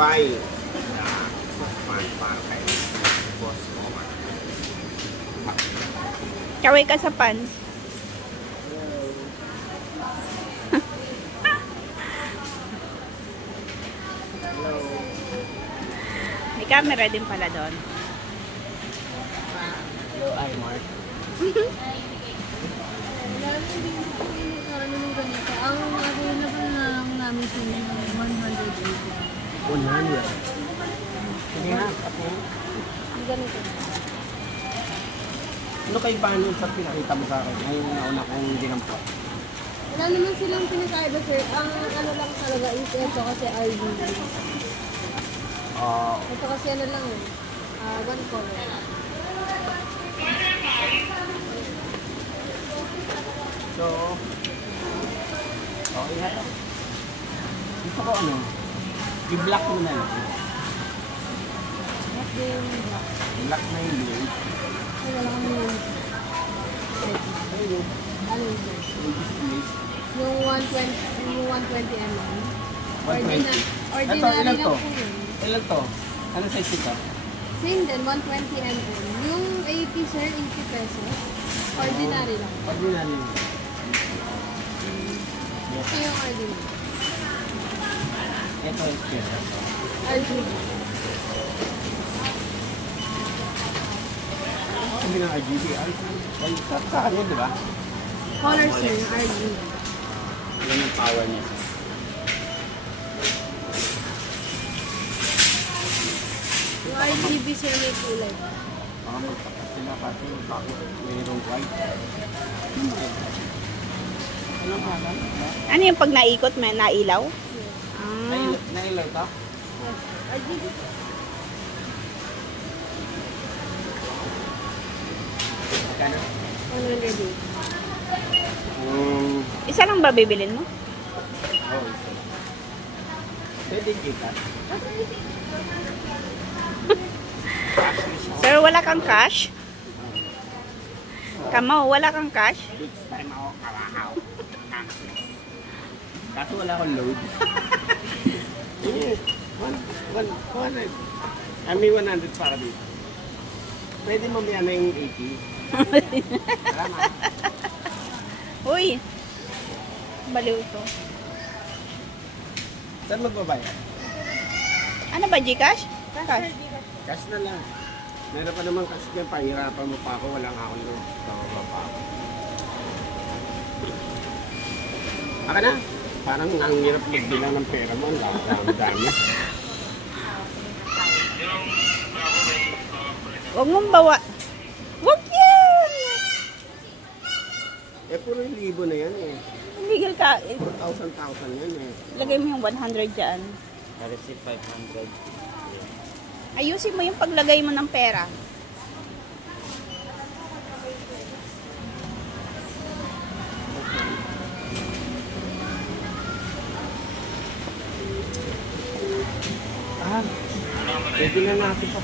buy the saucepan para kay Boss Omar. Kaway ka sa pants. Hello. May camera din pala doon. Hello, ay Mark. Ang available na lang namin sila ng 180. 100. Sige nga, kasi. Ang ganito. Ano kayo paano sa pinakita mo sa akin? Ngayon nauna kong dinampot. Wala naman silang pinakaiba, sir. Ang ano lang talaga is ito kasi RGB. Ito kasi ano lang one color. So, okay na to. Gusto ko ano, i-black mo na lang. Black din. Black na yung blade. Ay, wala kami yun. Ayun. Ano yun, sir? Yung blade. Yung 120 mm. 120. Ordinary Ito, ilan lang to? po yun. Ilan to? Ano size ito? Same din, 120 mm. Yung 80, sir, 80 pesos. Ordinary lang. Ordinary. Ito yung ordinary. Ito is kesa. RGB. Hindi nga RGB. Ay, sa kanya, di ba? Color, sir, RGB. Yan yung power niya. Yung RGB, sir, may kulay. Magtakas sila kasi bakit mayroong white. Anong alam? Ano yung pag naikot, may nailaw? Ah. Nailaw to? Yes, RGB. Magkano? 180. Isa lang ba bibilin mo? Oh, isa. Pwede kita. Sir, wala kang cash? Kamo, wala kang cash? Big time ako karahaw. Kaso wala akong load. I mean 100 para dito. Pwede mamaya na yung 80. Salamat. Uy, baliw to. Saan magbabayad? Ano ba, Gcash? Cash. Cash na lang. Meron pa naman cash dyan. Pahirapan mo pa ako. Walang ako load. Tama pa ako. Aka na. Parang ang hirap magbilang ng pera mo. Ang dami. Huwag mong bawa. Huwag yan! Eh, puro libo na yan eh. Legal ka. 4,000 yan eh. Lagay mo yung 100 dyan. I receive 500. Ayusin mo yung paglagay mo ng pera. Pwede na natin pa